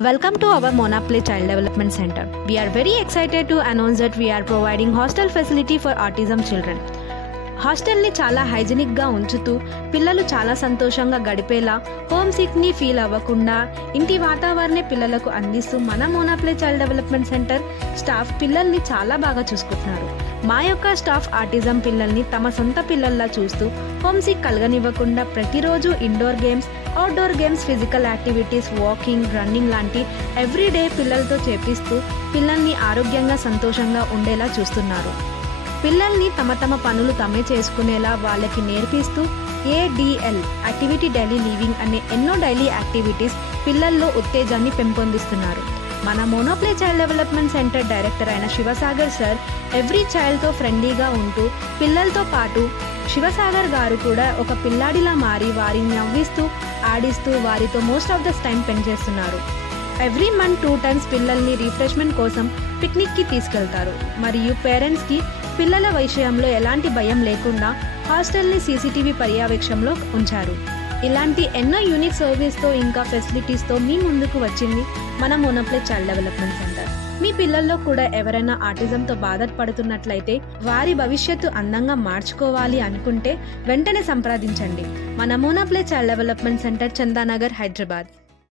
Welcome to our Mona Play Child Development Center. We are very excited to announce that we are providing hostel facility for autism children. హాస్టల్ని చాలా హైజీనిక్గా ఉంచుతూ పిల్లలు చాలా సంతోషంగా గడిపేలా home సిక్ని feel అవ్వకుండా ఇంటి వాతావరణే పిల్లలకు అందిస్తూ మన Mona play child development centre staff పిల్లల్ని చాలా బాగా చూసుకుంటున్నారు. మా యొక్క స్టాఫ్ ఆటిజం పిల్లల్ని తమ సొంత పిల్లల్లా చూస్తూ హోమ్ సిక్ కలగనివ్వకుండా ప్రతిరోజు indoor games, outdoor games, physical activities, walking, running లాంటి ఎవ్రీడే పిల్లలతో చేపిస్తూ పిల్లల్ని ఆరోగ్యంగా సంతోషంగా ఉండేలా చూస్తున్నారు. పిల్లల్ని తమ పనులు తమే చేసుకునేలా వాళ్ళకి నేర్పిస్తూ ADL యాక్టివిటీ డైలీ లివింగ్ అనే ఎన్నో డైలీ యాక్టివిటీస్ పిల్లల్లో ఉత్తేజాన్ని పెంపొందిస్తున్నారు. మన Mona play child development centre director అయిన శివసాగర్ సార్ ఎవ్రీ చైల్డ్తో ఫ్రెండ్లీగా ఉంటూ పిల్లలతో పాటు శివసాగర్ గారు కూడా ఒక పిల్లాడిలా మారి వారిని నవ్విస్తూ ఆడిస్తూ వారితో most of the time spend చేస్తున్నారు. ఎవ్రీ మంత్ 2 times పిల్లల్ని రిఫ్రెష్మెంట్ కోసం పిక్నిక్కి తీసుకెళ్తారు. మరియు పేరెంట్స్కి పిల్లల విషయంలో ఎలాంటి భయం లేకుండా హాస్టల్ని CCTV పర్యవేక్షణలో ఉంచారు. ఇలాంటి ఎన్నో యూనిక్ సర్వీస్తో ఇంకా ఫెసిలిటీస్తో మీ ముందుకు వచ్చింది మన Mona play child development centre. మీ పిల్లల్లో కూడా ఎవరైనా ఆటిజంతో బాధపడుతున్నట్లయితే వారి భవిష్యత్తు అందంగా మార్చుకోవాలి అనుకుంటే వెంటనే సంప్రదించండి. మన Mona play child development centre, Chandanagar, Hyderabad.